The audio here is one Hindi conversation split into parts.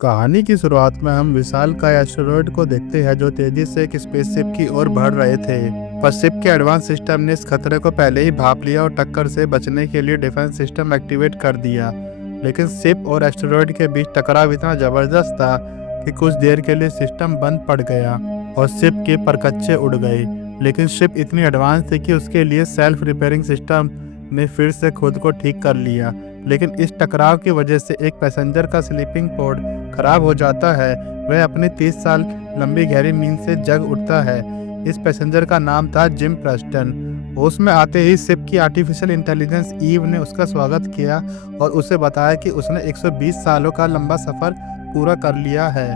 कहानी की शुरुआत में हम विशालकाय एस्टेरॉयड को देखते हैं जो तेजी से एक स्पेसशिप की ओर बढ़ रहे थे। पर शिप के एडवांस सिस्टम ने इस खतरे को पहले ही भांप लिया और टक्कर से बचने के लिए डिफेंस सिस्टम एक्टिवेट कर दिया। लेकिन शिप और एस्टेरॉयड के बीच टकराव इतना जबरदस्त था कि कुछ देर के लिए सिस्टम बंद पड़ गया और शिप के परकच्चे उड़ गए। लेकिन शिप इतनी एडवांस थी कि उसके लिए सेल्फ रिपेयरिंग सिस्टम ने फिर से खुद को ठीक कर लिया। लेकिन इस टकराव की वजह से एक पैसेंजर का स्लीपिंग पोड खराब हो जाता है। वह अपनी 30 साल लंबी गहरी नींद से जग उठता है। इस पैसेंजर का नाम था जिम प्रेस्टन। होश में आते ही शिप की आर्टिफिशियल इंटेलिजेंस ईव ने उसका स्वागत किया और उसे बताया कि उसने 120 सालों का लंबा सफर पूरा कर लिया है।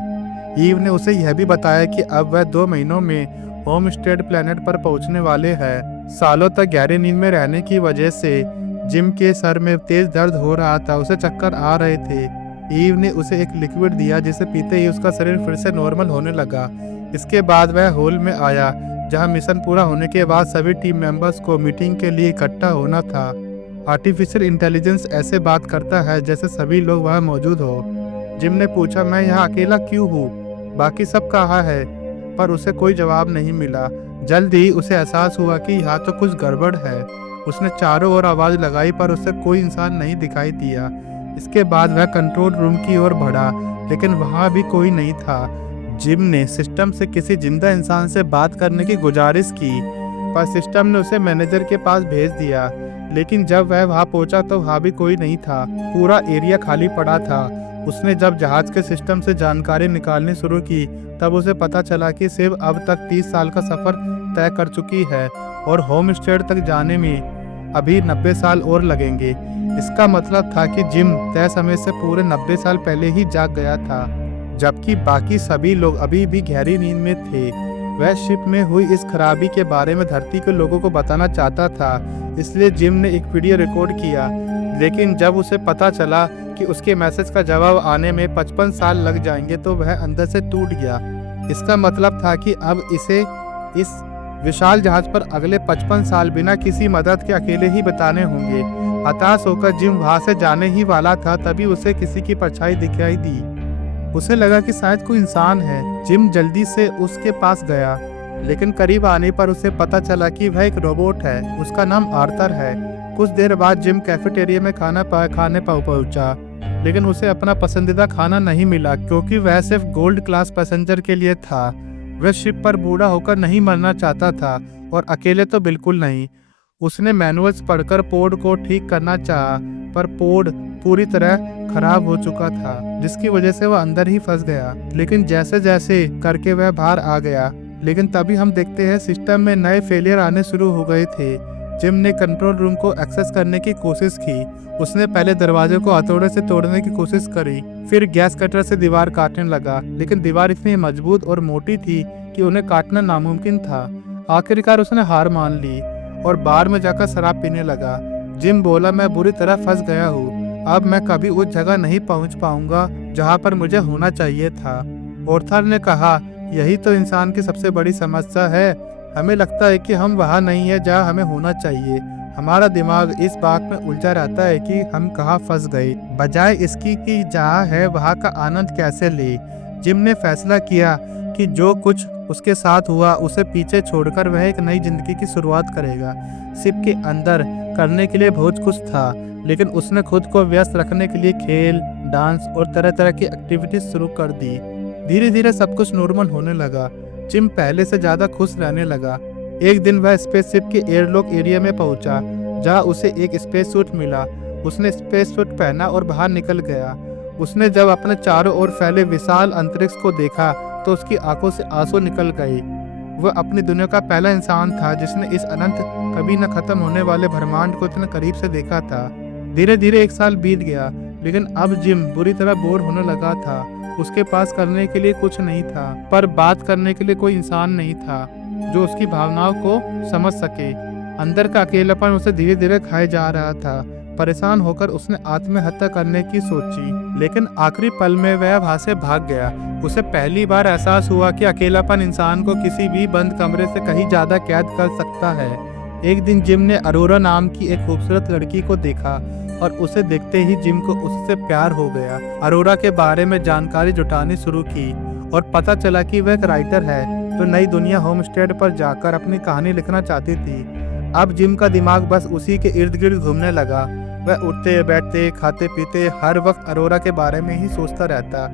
ईव ने उसे यह भी बताया कि अब वह 2 महीनों में होमस्टेड प्लेनेट पर पहुंचने वाले हैं। सालों तक गहरी नींद में रहने की वजह से जिम के सर में तेज दर्द हो रहा था, उसे चक्कर आ रहे थे। ईव ने उसे एक लिक्विड दिया जिसे पीते ही उसका शरीर फिर से नॉर्मल होने लगा। इसके बाद वह हॉल में आया जहां मिशन पूरा होने के बाद सभी टीम मेंबर्स को मीटिंग के लिए इकट्ठा होना था। आर्टिफिशियल इंटेलिजेंस ऐसे बात करता है जैसे सभी लोग वहां मौजूद हो। जिम ने पूछा, मैं यहाँ अकेला क्यों हूँ, बाकी सब कहाँ है? पर उसे कोई जवाब नहीं मिला। जल्द ही उसे एहसास हुआ कि यहाँ तो कुछ गड़बड़ है। उसने चारों ओर आवाज लगाई पर उसे कोई इंसान नहीं दिखाई दिया। इसके बाद वह कंट्रोल रूम की ओर बढ़ा, लेकिन वहां भी कोई नहीं था। जिम ने सिस्टम से किसी जिंदा इंसान से बात करने की गुजारिश की, पर सिस्टम ने उसे मैनेजर के पास भेज दिया। लेकिन जब वह वहां पहुंचा तो वहां भी कोई नहीं था। पूरा एरिया खाली पड़ा था। उसने जब जहाज के सिस्टम से जानकारी निकालनी शुरू की तब उसे पता चला कि शिप अब तक 30 साल का सफर तय कर चुकी है और होमस्टेड तक जाने में अभी 90 साल और लगेंगे। इसका मतलब था कि जिम तय समय से पूरे 90 साल पहले ही जाग गया था, जबकि बाकी सभी लोग अभी भी गहरी नींद में थे। वह शिप में हुई इस खराबी के बारे में धरती के लोगों को बताना चाहता था, इसलिए जिम ने एक वीडियो रिकॉर्ड किया। लेकिन जब उसे पता चला कि उसके मैसेज का जवाब आने में 55 साल लग जाएंगे तो वह अंदर से टूट गया। इसका मतलब था कि अब इसे इस विशाल जहाज पर अगले 55 साल बिना किसी मदद के अकेले ही बिताने होंगे। हताश होकर जिम वहां से जाने ही वाला था, तभी उसे किसी की परछाई दिखाई दी। उसे लगा कि शायद कोई इंसान है। जिम जल्दी से उसके पास गया, लेकिन करीब आने पर उसे पता चला कि वह एक रोबोट है। उसका नाम आर्थर है। कुछ देर बाद जिम कैफेटेरिया में खाने पहुंचा, लेकिन उसे अपना पसंदीदा खाना नहीं मिला क्योंकि वह सिर्फ गोल्ड क्लास पैसेंजर के लिए था। वह शिप पर बूढ़ा होकर नहीं मरना चाहता था और अकेले तो बिल्कुल नहीं। उसने मैनुअल्स पढ़कर पोड को ठीक करना चाहा, पर पोड पूरी तरह खराब हो चुका था, जिसकी वजह से वह अंदर ही फंस गया। लेकिन जैसे जैसे करके वह बाहर आ गया। लेकिन तभी हम देखते हैं सिस्टम में नए फेलियर आने शुरू हो गए थे। जिम ने कंट्रोल रूम को एक्सेस करने की कोशिश की। उसने पहले दरवाजे को हथौड़े से तोड़ने की कोशिश करी, फिर गैस कटर से दीवार काटने लगा, लेकिन दीवार इतनी मजबूत और मोटी थी कि उन्हें काटना नामुमकिन था। आखिरकार उसने हार मान ली और बार में जाकर शराब पीने लगा। जिम बोला, मैं बुरी तरह फंस गया हूँ। अब मैं कभी उस जगह नहीं पहुँच पाऊंगा जहाँ पर मुझे होना चाहिए था। ऑर्थर ने कहा, यही तो इंसान की सबसे बड़ी समस्या है। हमें लगता है कि हम वहाँ नहीं है जहाँ हमें होना चाहिए। हमारा दिमाग इस बात में उलझा रहता है कि हम कहाँ फंस गए, बजाय इसकी कि जहाँ है वहाँ का आनंद कैसे ले। जिम ने फैसला किया कि जो कुछ उसके साथ हुआ उसे पीछे छोड़कर वह एक नई जिंदगी की शुरुआत करेगा। शिप के अंदर करने के लिए बहुत कुछ था, लेकिन उसने खुद को व्यस्त रखने के लिए खेल, डांस और तरह तरह की एक्टिविटीज शुरू कर दी। धीरे धीरे सब कुछ नॉर्मल होने लगा। जिम पहले से ज्यादा खुश रहने लगा। एक दिन वह स्पेसशिप के एयरलॉक एरिया में पहुंचा, जहां उसे एक स्पेस सूट मिला। उसने स्पेस सूट पहना और बाहर निकल गया। उसने जब अपने चारों ओर फैले विशाल अंतरिक्ष को देखा तो उसकी आंखों से आंसू निकल गए। वह अपनी दुनिया का पहला इंसान था जिसने इस अनंत, कभी न खत्म होने वाले ब्रह्मांड को इतने करीब से देखा था। धीरे धीरे 1 साल बीत गया, लेकिन अब जिम बुरी तरह बोर होने लगा था। उसके पास करने के लिए कुछ नहीं था, पर बात करने के लिए कोई इंसान नहीं था जो उसकी भावनाओं को समझ सके। अंदर का अकेलापन उसे धीरे धीरे खाए जा रहा था। परेशान होकर उसने आत्महत्या करने की सोची, लेकिन आखिरी पल में वह वहां से भाग गया। उसे पहली बार एहसास हुआ कि अकेलापन इंसान को किसी भी बंद कमरे से कहीं ज्यादा कैद कर सकता है। एक दिन जिम ने अरोरा नाम की एक खूबसूरत लड़की को देखा। और उसे देखते ही जिम को उससे प्यार हो गया। अरोरा के बारे में जानकारी जुटानी शुरू की और पता चला कि वह एक राइटर है जो नई दुनिया होमस्टेड पर जाकर अपनी कहानी लिखना चाहती थी। अब जिम का दिमाग बस उसी के इर्द गिर्द घूमने लगा। वह उठते बैठते खाते पीते हर वक्त अरोरा के बारे में ही सोचता रहता।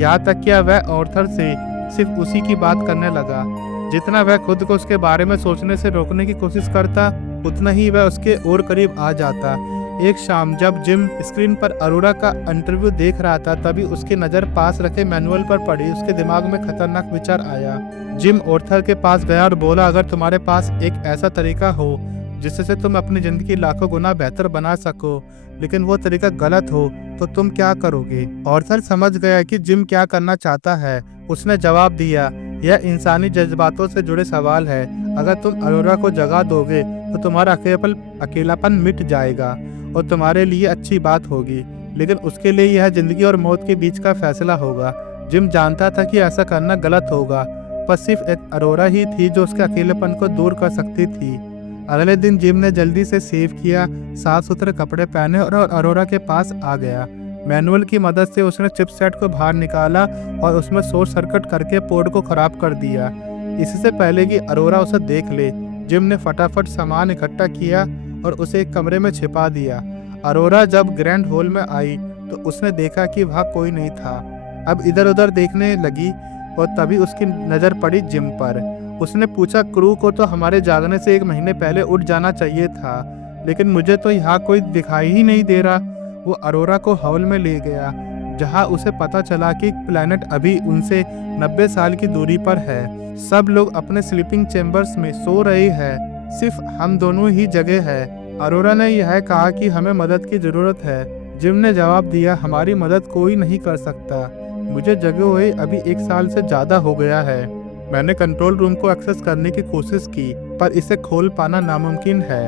यहाँ तक कि वह ऑर्थर से सिर्फ उसी की बात करने लगा। जितना वह खुद को उसके बारे में सोचने से रोकने की कोशिश करता, उतना ही वह उसके और करीब आ जाता। एक शाम जब जिम स्क्रीन पर अरोरा का इंटरव्यू देख रहा था, तभी उसकी नज़र पास रखे मैनुअल पर पड़ी। उसके दिमाग में खतरनाक विचार आया। जिम ऑर्थर के पास गया और बोला, अगर तुम्हारे पास एक ऐसा तरीका हो जिससे तुम अपनी ज़िंदगी लाखों गुना बेहतर बना सको, लेकिन वो तरीका गलत हो, तो तुम क्या करोगे? ऑर्थर समझ गया कि जिम क्या करना चाहता है। उसने जवाब दिया, यह इंसानी जज्बातों से जुड़े सवाल है। अगर तुम अरोरा को जगा दोगे तो तुम्हारा अकेलापन मिट जाएगा और तुम्हारे लिए अच्छी बात होगी, लेकिन उसके लिए यह जिंदगी और मौत के बीच का फैसला होगा। जिम जानता था कि ऐसा करना गलत होगा, पर सिर्फ एक अरोरा ही थी जो उसके अकेलेपन को दूर कर सकती थी। अगले दिन जिम ने जल्दी से सेव किया, साफ सुथरे कपड़े पहने और अरोरा के पास आ गया। मैनुअल की मदद से उसने चिपसेट को बाहर निकाला और उसमें शॉर्ट सर्किट करके पोर्ट को खराब कर दिया। इससे पहले कि अरोरा उसे देख ले, जिम ने फटाफट सामान इकट्ठा किया और उसे एक कमरे में छिपा दिया। अरोरा जब ग्रैंड हॉल में आई तो उसने देखा कि वहाँ कोई नहीं था। अब इधर उधर देखने लगी और तभी उसकी नज़र पड़ी जिम पर। उसने पूछा, क्रू को तो हमारे जागने से 1 महीने पहले उठ जाना चाहिए था, लेकिन मुझे तो यहाँ कोई दिखाई ही नहीं दे रहा। वो अरोरा को हॉल में ले गया, जहाँ उसे पता चला कि प्लैनेट अभी उनसे 90 साल की दूरी पर है। सब लोग अपने स्लीपिंग चैम्बर्स में सो रहे हैं, सिर्फ हम दोनों ही जगह है। अरोरा ने यह कहा कि हमें मदद की ज़रूरत है। जिम ने जवाब दिया, हमारी मदद कोई नहीं कर सकता। मुझे जगे हुए अभी 1 साल से ज़्यादा हो गया है। मैंने कंट्रोल रूम को एक्सेस करने की कोशिश की, पर इसे खोल पाना नामुमकिन है।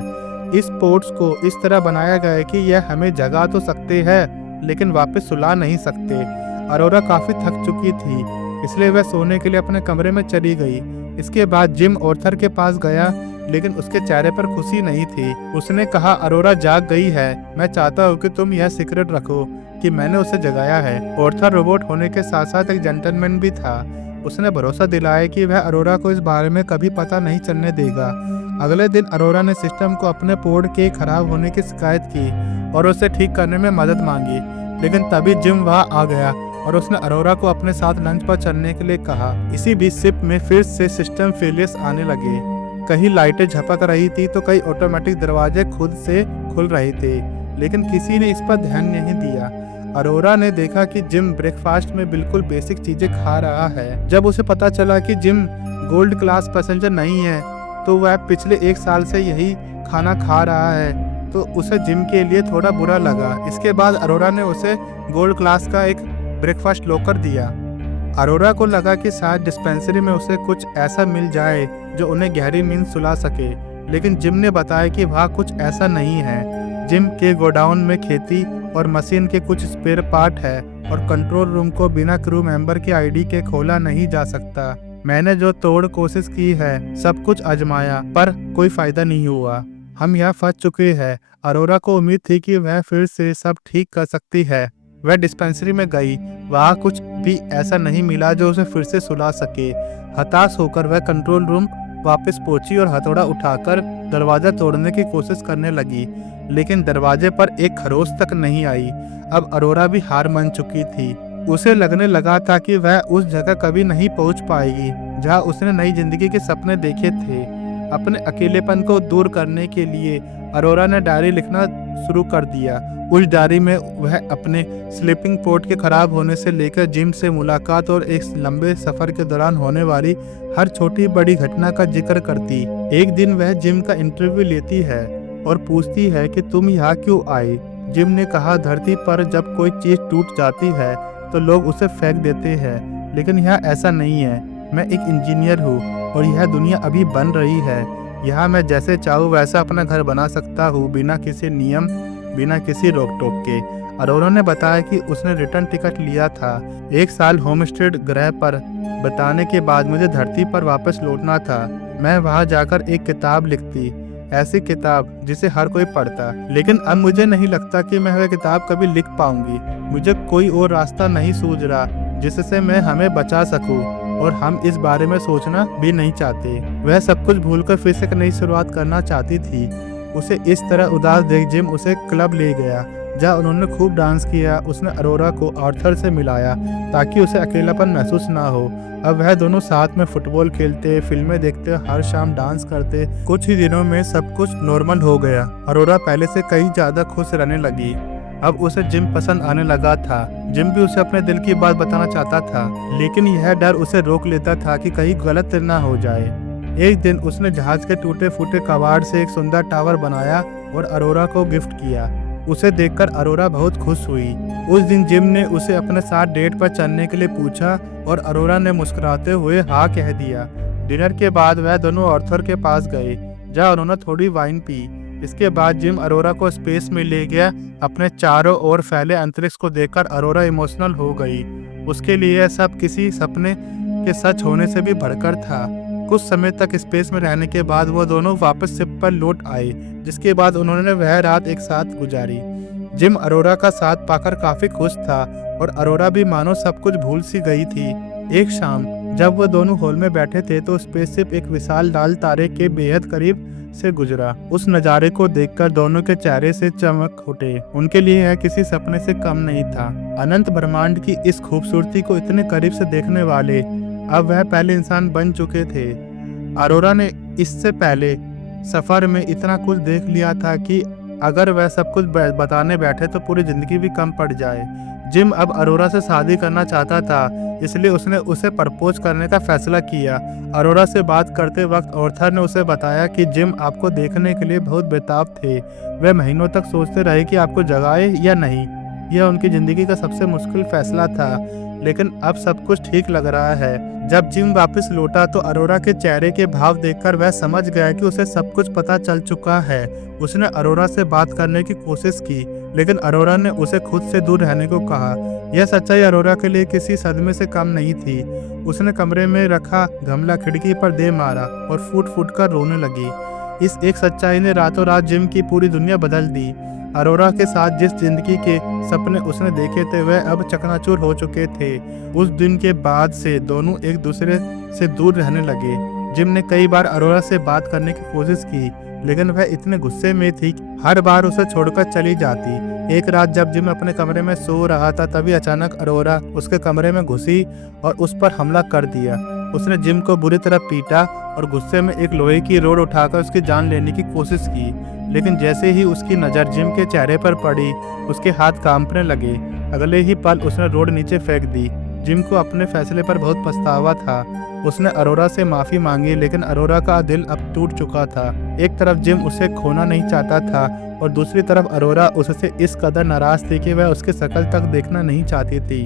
इस पोर्ट्स को इस तरह बनाया गया है कि यह हमें जगा तो सकते हैं, लेकिन वापस सुला नहीं सकते। अरोरा काफ़ी थक चुकी थी, इसलिए वह सोने के लिए अपने कमरे में चली गई। इसके बाद जिम ऑर्थर के पास गया, लेकिन उसके चेहरे पर खुशी नहीं थी। उसने कहा, अरोरा जाग गई है। मैं चाहता हूँ कि तुम यह सीक्रेट रखो कि मैंने उसे जगाया है। ऑर्थर रोबोट होने के साथ साथ एक जेंटलमैन भी था। उसने भरोसा दिलाया कि वह अरोरा को इस बारे में कभी पता नहीं चलने देगा। अगले दिन अरोरा ने सिस्टम को अपने पोर्ट के खराब होने की शिकायत की और उसे ठीक करने में मदद मांगी, लेकिन तभी जिम वहाँ आ गया और उसने अरोरा को अपने साथ लंच पर चलने के लिए कहा। इसी बीच शिप में फिर से सिस्टम फेलियर्स आने लगे। कहीं लाइटें झपक रही थी तो कई ऑटोमेटिक दरवाजे खुद से खुल रहे थे, लेकिन किसी ने इस पर ध्यान नहीं दिया। अरोरा ने देखा कि जिम ब्रेकफास्ट में बिल्कुल बेसिक चीजें खा रहा है। जब उसे पता चला कि जिम गोल्ड क्लास पैसेंजर नहीं है, तो वह पिछले 1 साल से यही खाना खा रहा है, तो उसे जिम के लिए थोड़ा बुरा लगा। इसके बाद अरोरा ने उसे गोल्ड क्लास का एक ब्रेकफास्ट लॉकर दिया। अरोरा को लगा कि शायद डिस्पेंसरी में उसे कुछ ऐसा मिल जाए जो उन्हें गहरी नींद सुला सके, लेकिन जिम ने बताया कि वहाँ कुछ ऐसा नहीं है। जिम के गोडाउन में खेती और मशीन के कुछ स्पेयर पार्ट है और कंट्रोल रूम को बिना क्रू मेंबर के आईडी के खोला नहीं जा सकता। मैंने जो तोड़ कोशिश की है, सब कुछ आजमाया, पर कोई फायदा नहीं हुआ। हम यहाँ फंस चुके हैं। अरोरा को उम्मीद थी कि वह फिर से सब ठीक कर सकती है। वह डिस्पेंसरी में गई, वहाँ कुछ भी ऐसा नहीं मिला जो उसे फिर से सुला सके। हताश होकर वह कंट्रोल रूम वापस पहुंची और हथौड़ा उठाकर दरवाजा तोड़ने की कोशिश करने लगी, लेकिन दरवाजे पर एक खरोच तक नहीं आई। अब अरोरा भी हार मान चुकी थी। उसे लगने लगा था कि वह उस जगह कभी नहीं पहुंच पाएगी जहां उसने नई जिंदगी के सपने देखे थे। अपने अकेलेपन को दूर करने के लिए अरोरा ने डायरी लिखना शुरू कर दिया। उस डायरी में वह अपने स्लीपिंग पोर्ट के खराब होने से लेकर जिम से मुलाकात और एक लंबे सफर के दौरान होने वाली हर छोटी बड़ी घटना का जिक्र करती। एक दिन वह जिम का इंटरव्यू लेती है और पूछती है कि तुम यहाँ क्यों आए। जिम ने कहा, धरती पर जब कोई चीज टूट जाती है तो लोग उसे फेंक देते हैं, लेकिन यहाँ ऐसा नहीं है। मैं एक इंजीनियर हूँ और यह दुनिया अभी बन रही है। यहाँ मैं जैसे चाहूँ वैसा अपना घर बना सकता हूँ, बिना किसी नियम, बिना किसी रोक टोक के। अरोरा ने बताया कि उसने रिटर्न टिकट लिया था। 1 साल होमस्टेड ग्रह पर बिताने के बाद मुझे धरती पर वापस लौटना था। मैं वहाँ जाकर एक किताब लिखती ऐसी किताब जिसे हर कोई पढ़ता। लेकिन अब मुझे नहीं लगता कि मैं वह किताब कभी लिख पाऊंगी। मुझे कोई और रास्ता नहीं सूझ रहा जिससे मैं हमें बचा सकूं, और हम इस बारे में सोचना भी नहीं चाहते। वह सब कुछ भूलकर फिर से एक नई शुरुआत करना चाहती थी। उसे इस तरह उदास देख जिम उसे क्लब ले गया, जहाँ उन्होंने खूब डांस किया। उसने अरोरा को आर्थर से मिलाया ताकि उसे अकेलापन महसूस ना हो। अब वह दोनों साथ में फुटबॉल खेलते, फिल्में देखते, हर शाम डांस करते। कुछ ही दिनों में सब कुछ नॉर्मल हो गया। अरोरा पहले से कहीं ज्यादा खुश रहने लगी। अब उसे जिम पसंद आने लगा था। जिम भी उसे अपने दिल की बात बताना चाहता था, लेकिन यह डर उसे रोक लेता था कि कहीं गलत ना हो जाए। एक दिन उसने जहाज के टूटे फूटे कबाड़ से एक सुंदर टावर बनाया और अरोरा को गिफ्ट किया। उसे देखकर अरोरा बहुत खुश हुई। उस दिन जिम ने उसे अपने साथ डेट पर चलने के लिए पूछा और अरोरा ने मुस्कुराते हुए हाँ कह दिया। डिनर के बाद वह दोनों आर्थर के पास गए, जहाँ उन्होंने थोड़ी वाइन पी। इसके बाद जिम अरोरा को स्पेस में ले गया। अपने चारों ओर फैले अंतरिक्ष को देखकर अरोरा इमोशनल हो गई। उसके लिए सब किसी सपने के सच होने से भी बढ़कर था। कुछ समय तक स्पेस में रहने के बाद वो दोनों वापस शिप पर लौट आए, जिसके बाद उन्होंने वह रात एक साथ गुजारी। जिम अरोरा का साथ पाकर काफी खुश था और अरोरा भी मानो सब कुछ भूल सी गई थी। एक शाम जब वो दोनों हॉल में बैठे थे तो स्पेसशिप एक विशाल लाल तारे के बेहद करीब से गुजरा। उस नज़ारे को देखकर दोनों के चेहरे से चमक उठे। उनके लिए यह किसी सपने से कम नहीं था। अनंत ब्रह्मांड की इस खूबसूरती को इतने करीब से देखने वाले अब वह पहले इंसान बन चुके थे। अरोरा ने इससे पहले सफर में इतना कुछ देख लिया था कि अगर वह सब कुछ बताने बैठे तो पूरी जिंदगी भी कम पड़ जाए। जिम अब अरोरा से शादी करना चाहता था, इसलिए उसने उसे प्रपोज करने का फैसला किया। अरोरा से बात करते वक्त आर्थर ने उसे बताया कि जिम आपको देखने के लिए बहुत बेताब थे। वे महीनों तक सोचते रहे कि आपको जगाए या नहीं। यह उनकी जिंदगी का सबसे मुश्किल फैसला था, लेकिन अब सब कुछ ठीक लग रहा है। जब जिम वापस लौटा तो अरोरा के चेहरे के भाव देखकर वह समझ गया कि उसे सब कुछ पता चल चुका है। उसने अरोरा से बात करने की कोशिश की, लेकिन अरोरा ने उसे खुद से दूर रहने को कहा। यह सच्चाई अरोरा के लिए किसी सदमे से कम नहीं थी। उसने कमरे में रखा गमला खिड़की पर दे मारा और फूट फूट कर रोने लगी। इस एक सच्चाई ने रातों रात जिम की पूरी दुनिया बदल दी। अरोरा के साथ जिस जिंदगी के सपने उसने देखे थे वह अब चकनाचूर हो चुके थे। उस दिन के बाद से दोनों एक दूसरे से दूर रहने लगे। जिम ने कई बार अरोरा से बात करने की कोशिश की, लेकिन वह इतने गुस्से में थी कि हर बार उसे छोड़कर चली जाती। एक रात जब जिम अपने कमरे में सो रहा था तभी अचानक अरोरा उसके कमरे में घुसी और उस पर हमला कर दिया। उसने जिम को बुरी तरह पीटा और गुस्से में एक लोहे की रॉड उठाकर उसकी जान लेने की कोशिश की, लेकिन जैसे ही उसकी नज़र जिम के चेहरे पर पड़ी उसके हाथ कांपने लगे। अगले ही पल उसने रॉड नीचे फेंक दी। जिम को अपने फैसले पर बहुत पछतावा था। उसने अरोरा से माफ़ी मांगी, लेकिन अरोरा का दिल अब टूट चुका था। एक तरफ जिम उसे खोना नहीं चाहता था और दूसरी तरफ अरोरा उससे इस कदर नाराज थी कि वह उसकी शक्ल तक देखना नहीं चाहती थी।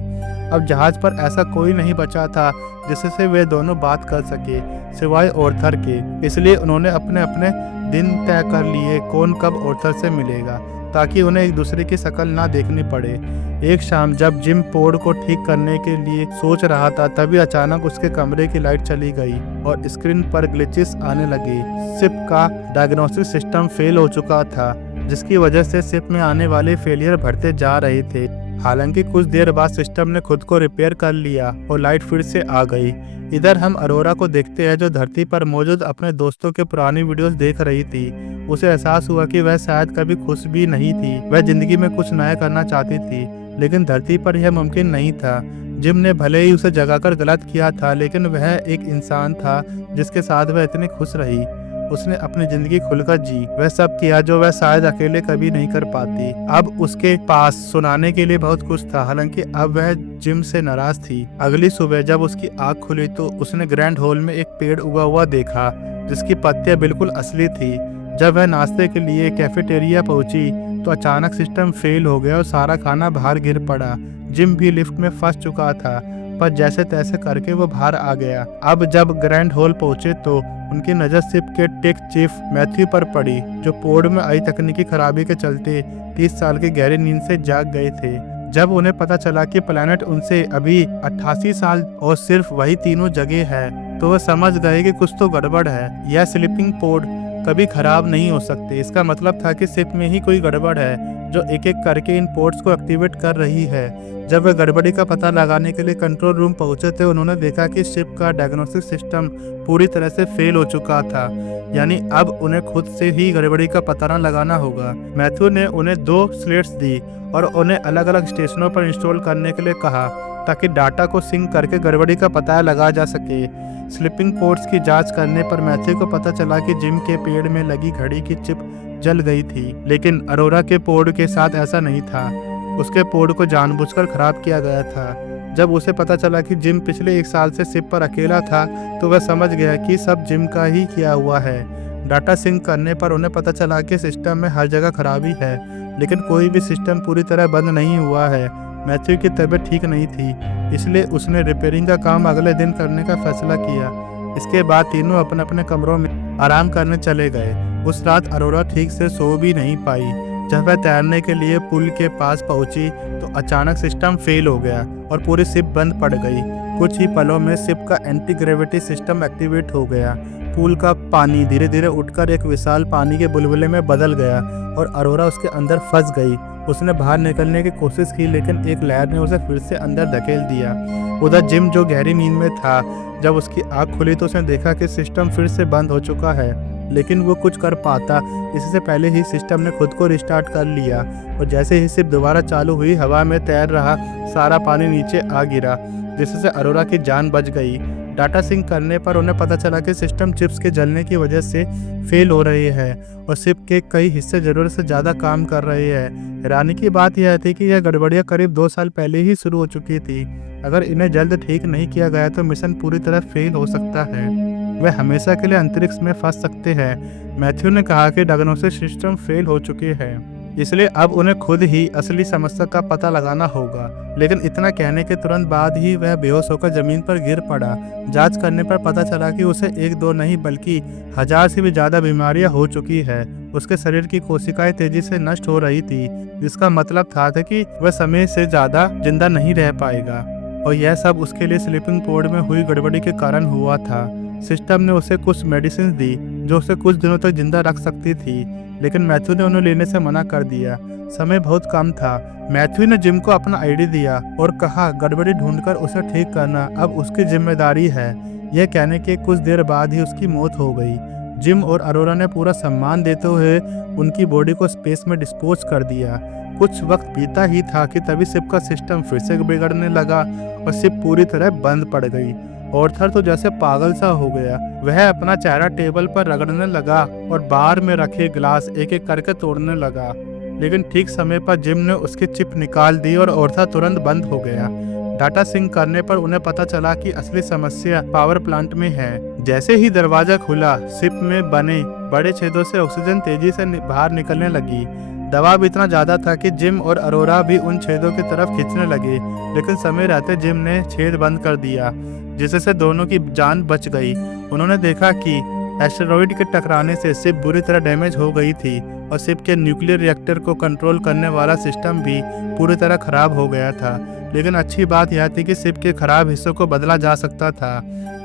अब जहाज पर ऐसा कोई नहीं बचा था जिससे वे दोनों बात कर सके, सिवाय आर्थर के। इसलिए उन्होंने अपने अपने दिन तय कर लिए कौन कब आर्थर से मिलेगा, ताकि उन्हें एक दूसरे की शक्ल ना देखनी पड़े। एक शाम जब जिम पोड को ठीक करने के लिए सोच रहा था तभी अचानक उसके कमरे की लाइट चली गई और स्क्रीन पर ग्लिचेस आने लगे। शिप का डायग्नोस्टिक सिस्टम फेल हो चुका था, जिसकी वजह से शिप में आने वाले फेलियर बढ़ते जा रहे थे। हालांकि कुछ देर बाद सिस्टम ने खुद को रिपेयर कर लिया और लाइट फिर से आ गई। इधर हम अरोरा को देखते हैं जो धरती पर मौजूद अपने दोस्तों के पुरानी वीडियोस देख रही थी। उसे एहसास हुआ कि वह शायद कभी खुश भी नहीं थी। वह जिंदगी में कुछ नया करना चाहती थी, लेकिन धरती पर यह मुमकिन नहीं था। जिम ने भले ही उसे जगाकर गलत किया था, लेकिन वह एक इंसान था जिसके साथ वह इतनी खुश रही। उसने अपनी जिंदगी खुलकर जी, वह सब किया जो वह शायद अकेले कभी नहीं कर पाती। अब उसके पास सुनाने के लिए बहुत कुछ था, हालांकि अब वह जिम से नाराज थी। अगली सुबह जब उसकी आँख खुली तो उसने ग्रैंड हॉल में एक पेड़ उगा हुआ देखा जिसकी पत्तियां बिल्कुल असली थी। जब वह नाश्ते के लिए कैफेटेरिया पहुंची तो अचानक सिस्टम फेल हो गया और सारा खाना बाहर गिर पड़ा। जिम भी लिफ्ट में फंस चुका था, पर जैसे तैसे करके वो बाहर आ गया। अब जब ग्रैंड हॉल पहुंचे तो उनकी नज़र शिप के टेक चीफ मैथ्यू पर पड़ी, जो पोर्ट में आई तकनीकी खराबी के चलते 30 साल की गहरी नींद से जाग गए थे। जब उन्हें पता चला कि प्लेनेट उनसे अभी 88 साल और सिर्फ वही तीनों जगह है, तो वह समझ गए कि कुछ तो गड़बड़ है। यह स्लीपिंग पोड कभी खराब नहीं हो सकते। इसका मतलब था कि शिप में ही कोई गड़बड़ है जो एक एक करके इन पोर्ट्स को एक्टिवेट कर रही है। जब वे गड़बड़ी का पता लगाने के लिए कंट्रोल रूम पहुंचे थे, उन्होंने देखा कि शिप का डायग्नोस्टिक सिस्टम पूरी तरह से फेल हो चुका था। यानी अब उन्हें खुद से ही गड़बड़ी का पता लगाना होगा। मैथ्यू ने उन्हें 2 स्लेट्स दी और उन्हें अलग अलग स्टेशनों पर इंस्टॉल करने के लिए कहा ताकि डाटा को सिंक करके गड़बड़ी का पता लगाया जा सके। स्लिपिंग पोर्ट्स की जांच करने पर मैथ्यू को पता चला कि जिम के पेड़ में लगी घड़ी की चिप जल गई थी, लेकिन अरोरा के पोर्ट के साथ ऐसा नहीं था। उसके पोर्ट को जानबूझकर खराब किया गया था। जब उसे पता चला कि जिम पिछले 1 साल से शिप पर अकेला था, तो वह समझ गया कि सब जिम का ही किया हुआ है। डाटा सिंक करने पर उन्हें पता चला कि सिस्टम में हर जगह खराबी है, लेकिन कोई भी सिस्टम पूरी तरह बंद नहीं हुआ है। मैथ्यू की तबीयत ठीक नहीं थी, इसलिए उसने रिपेयरिंग का काम अगले दिन करने का फैसला किया। इसके बाद तीनों अपने अपने कमरों में आराम करने चले गए। उस रात अरोरा ठीक से सो भी नहीं पाई। जब वह तैरने के लिए पुल के पास पहुंची तो अचानक सिस्टम फेल हो गया और पूरी शिप बंद पड़ गई। कुछ ही पलों में शिप का एंटी ग्रेविटी सिस्टम एक्टिवेट हो गया। पूल का पानी धीरे धीरे उठकर एक विशाल पानी के बुलबुले में बदल गया और अरोरा उसके अंदर फंस गई। उसने बाहर निकलने की कोशिश की, लेकिन एक लहर ने उसे फिर से अंदर धकेल दिया। उधर जिम, जो गहरी नींद में था, जब उसकी आंख खुली तो उसने देखा कि सिस्टम फिर से बंद हो चुका है, लेकिन वो कुछ कर पाता इससे पहले ही सिस्टम ने खुद को रिस्टार्ट कर लिया और जैसे ही शिप दोबारा चालू हुई, हवा में तैर रहा सारा पानी नीचे आ गिरा, जिससे अरोरा की जान बच गई। डाटा सिंक करने पर उन्हें पता चला कि सिस्टम चिप्स के जलने की वजह से फेल हो रही है और शिप के कई हिस्से ज़रूरत से ज़्यादा काम कर रहे हैं। हैरानी की बात यह थी कि यह गड़बड़ियाँ करीब 2 साल पहले ही शुरू हो चुकी थी। अगर इन्हें जल्द ठीक नहीं किया गया तो मिशन पूरी तरह फेल हो सकता है। वे हमेशा के लिए अंतरिक्ष में फंस सकते हैं। मैथ्यू ने कहा कि डायग्नोस्टिक सिस्टम फेल हो चुके हैं, इसलिए अब उन्हें खुद ही असली समस्या का पता लगाना होगा। लेकिन इतना कहने के तुरंत बाद ही वह बेहोश होकर जमीन पर गिर पड़ा। जांच करने पर पता चला कि उसे 1-2 नहीं बल्कि 1000 से भी ज़्यादा बीमारियां हो चुकी है। उसके शरीर की कोशिकाएं तेजी से नष्ट हो रही थी, जिसका मतलब था कि वह समय से ज़्यादा जिंदा नहीं रह पाएगा। और यह सब उसके लिए स्लीपिंग पोड में हुई गड़बड़ी के कारण हुआ था। सिस्टम ने उसे कुछ मेडिसिन दी जो उसे कुछ दिनों तक जिंदा रख सकती थी, लेकिन मैथ्यू ने उन्हें लेने से मना कर दिया। समय बहुत कम था। मैथ्यू ने जिम को अपना आईडी दिया और कहा गड़बड़ी ढूंढकर उसे ठीक करना अब उसकी जिम्मेदारी है। यह कहने के कुछ देर बाद ही उसकी मौत हो गई। जिम और अरोरा ने पूरा सम्मान देते हुए उनकी बॉडी को स्पेस में डिस्पोज कर दिया। कुछ वक्त बीता ही था कि तभी शिप का सिस्टम फिर से बिगड़ने लगा और शिप पूरी तरह बंद पड़ गई। ऑर्थर तो जैसे पागल सा हो गया। वह अपना चेहरा टेबल पर रगड़ने लगा और बार में रखे गिलास एक एक करके तोड़ने लगा, लेकिन ठीक समय पर जिम ने उसकी चिप निकाल दी और ऑर्थर तुरंत बंद हो गया। डाटा सिंक करने पर उन्हें पता चला कि असली समस्या पावर प्लांट में है। जैसे ही दरवाजा खुला, शिप में बने बड़े छेदों से ऑक्सीजन तेजी से बाहर निकलने लगी। दबाव इतना ज्यादा था कि जिम और अरोरा भी उन छेदों की तरफ खींचने लगे, लेकिन समय रहते जिम ने छेद बंद कर दिया, जिससे दोनों की जान बच गई। उन्होंने देखा कि एस्टेरॉइड के टकराने से शिप बुरी तरह डैमेज हो गई थी और शिप के न्यूक्लियर रिएक्टर को कंट्रोल करने वाला सिस्टम भी पूरी तरह खराब हो गया था। लेकिन अच्छी बात यह थी कि शिप के खराब हिस्सों को बदला जा सकता था।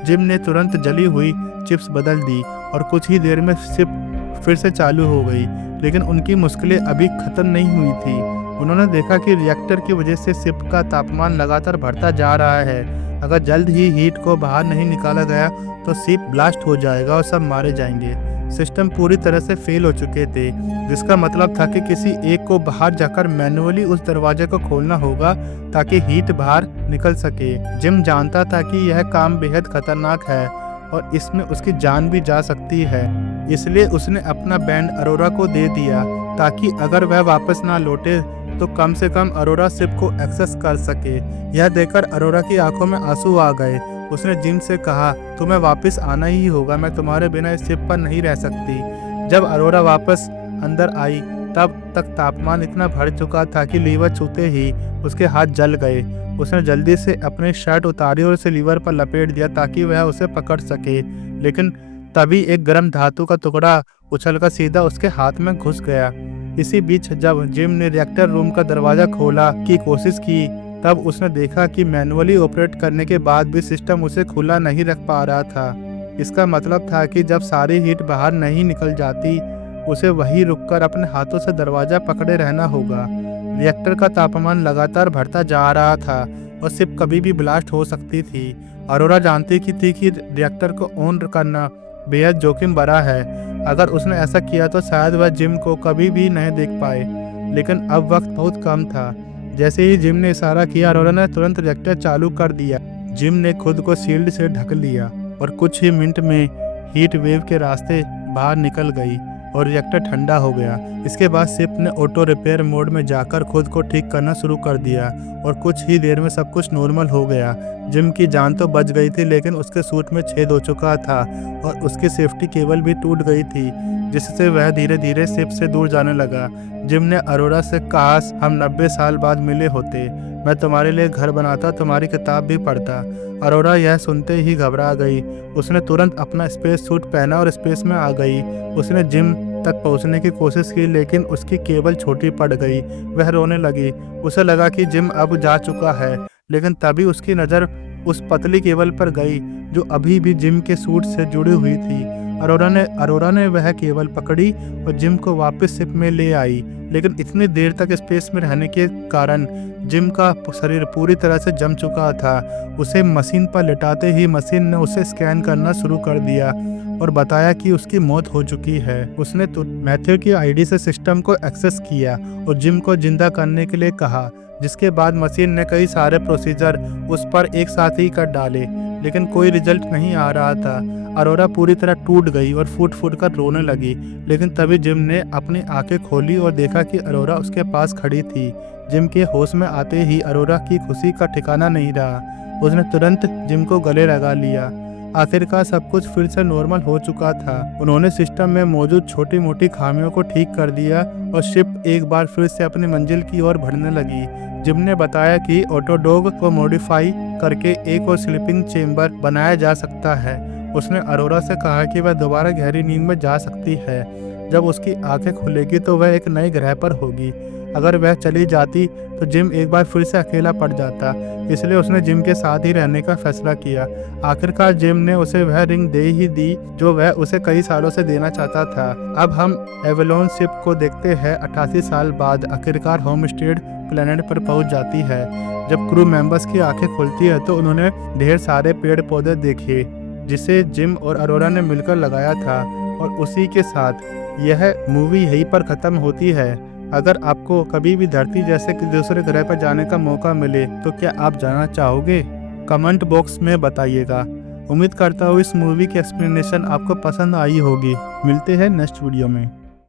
जिम ने तुरंत जली हुई चिप्स बदल दी और कुछ ही देर में शिप फिर से चालू हो गई, लेकिन उनकी मुश्किलें अभी खत्म नहीं हुई थी। उन्होंने देखा कि रिएक्टर की वजह से शिप का तापमान लगातार बढ़ता जा रहा है। अगर जल्द ही हीट को बाहर नहीं निकाला गया तो शिप ब्लास्ट हो जाएगा और सब मारे जाएंगे। सिस्टम पूरी तरह से फेल हो चुके थे, जिसका मतलब था कि किसी एक को बाहर जाकर मैन्युअली उस दरवाजे को खोलना होगा ताकि हीट बाहर निकल सके। जिम जानता था कि यह काम बेहद खतरनाक है और इसमें उसकी जान भी जा सकती है, इसलिए उसने अपना बैंड अरोरा को दे दिया ताकि अगर वह वापस ना लौटे तो कम से कम अरोरा शिप को एक्सेस कर सके। यह देखकर अरोरा की आंखों में आंसू आ गए। उसने जिम से कहा, तुम्हें वापस आना ही होगा, मैं तुम्हारे बिना इस शिप पर नहीं रह सकती। जब अरोरा वापस अंदर आई तब तक तापमान इतना बढ़ चुका था कि लीवर छूते ही उसके हाथ जल गए। उसने जल्दी से अपनी शर्ट उतारी और उसे लीवर पर लपेट दिया ताकि वह उसे पकड़ सके, लेकिन तभी एक गर्म धातु का टुकड़ा उछलकर सीधा उसके हाथ में घुस गया। इसी बीच जब जिम ने रिएक्टर रूम का दरवाजा खोला की कोशिश की, तब उसने देखा कि मैनुअली ऑपरेट करने के बाद भी सिस्टम उसे खुला नहीं रख पा रहा था। इसका मतलब था कि जब सारी हीट बाहर नहीं निकल जाती, उसे वहीं रुककर अपने हाथों से दरवाज़ा पकड़े रहना होगा। रिएक्टर का तापमान लगातार बढ़ता जा रहा था और शिप कभी भी ब्लास्ट हो सकती थी। अरोरा जानती की थी कि रिएक्टर को ऑन करना बेहद जोखिम भरा है। अगर उसने ऐसा किया तो शायद वह जिम को कभी भी नहीं देख पाए, लेकिन अब वक्त बहुत कम था। जैसे ही जिम ने इशारा किया, अरोरा ने तुरंत रिएक्टर चालू कर दिया। जिम ने खुद को शील्ड से ढक लिया और कुछ ही मिनट में हीट वेव के रास्ते बाहर निकल गई और रिएक्टर ठंडा हो गया। इसके बाद शिप ने ऑटो रिपेयर मोड में जाकर खुद को ठीक करना शुरू कर दिया और कुछ ही देर में सब कुछ नॉर्मल हो गया। जिम की जान तो बच गई थी, लेकिन उसके सूट में छेद हो चुका था और उसकी सेफ्टी केबल भी टूट गई थी, जिससे वह धीरे धीरे शिप से दूर जाने लगा। जिम ने अरोरा से कहा, हम 90 साल बाद मिले होते, मैं तुम्हारे लिए घर बनाता, तुम्हारी किताब भी पढ़ता। अरोरा यह सुनते ही घबरा गई। उसने तुरंत अपना स्पेस सूट पहना और स्पेस में आ गई। उसने जिम तक पहुंचने की कोशिश की, लेकिन उसकी केबल छोटी पड़ गई। वह रोने लगी। उसे लगा कि जिम अब जा चुका है, लेकिन तभी उसकी नज़र उस पतली केबल पर गई जो अभी भी जिम के सूट से जुड़ी हुई थी। अरोरा ने वह केबल पकड़ी और जिम को वापस शिप में ले आई, लेकिन इतनी देर तक स्पेस में रहने के कारण जिम का शरीर पूरी तरह से जम चुका था। उसे मशीन पर लिटाते ही मशीन ने उसे स्कैन करना शुरू कर दिया और बताया कि उसकी मौत हो चुकी है। उसने मैथ्यू की आईडी से सिस्टम को एक्सेस किया और जिम को जिंदा करने के लिए कहा, जिसके बाद मशीन ने कई सारे प्रोसीजर उस पर एक साथ ही कर डाले, लेकिन कोई रिजल्ट नहीं आ रहा था। अरोरा पूरी तरह टूट गई और फूट फूट कर रोने लगी, लेकिन तभी जिम ने अपनी आंखें खोली और देखा कि अरोरा उसके पास खड़ी थी। जिम के होश में आते ही अरोरा की खुशी का ठिकाना नहीं रहा। उसने तुरंत जिम को गले लगा लिया। आखिरकार सब कुछ फिर से नॉर्मल हो चुका था। उन्होंने सिस्टम में मौजूद छोटी मोटी खामियों को ठीक कर दिया और शिप एक बार फिर से अपनी मंजिल की ओर बढ़ने लगी। जिम ने बताया कि ऑटोडॉग को मॉडिफाई करके एक और स्लीपिंग चेम्बर बनाया जा सकता है। उसने अरोरा से कहा कि वह दोबारा गहरी नींद में जा सकती है। जब उसकी आंखें खुलेगी तो वह एक नए ग्रह पर होगी। अगर वह चली जाती तो जिम एक बार फिर से अकेला पड़ जाता, इसलिए उसने जिम के साथ ही रहने का फैसला किया। आखिरकार जिम ने उसे वह रिंग दे ही दी जो वह उसे कई सालों से देना चाहता था। अब हम एवलोन शिप को देखते हैं। 88 साल बाद आखिरकार होमस्टेड प्लेनेट पर पहुंच जाती है। जब क्रू मेंबर्स की आंखें खुलती है तो उन्होंने ढेर सारे पेड़ पौधे देखे जिसे जिम और अरोरा ने मिलकर लगाया था, और उसी के साथ यह मूवी यहीं पर ख़त्म होती है। अगर आपको कभी भी धरती जैसे कि दूसरे ग्रह पर जाने का मौका मिले तो क्या आप जाना चाहोगे? कमेंट बॉक्स में बताइएगा। उम्मीद करता हूँ इस मूवी की एक्सप्लेनेशन आपको पसंद आई होगी। मिलते हैं नेक्स्ट वीडियो में।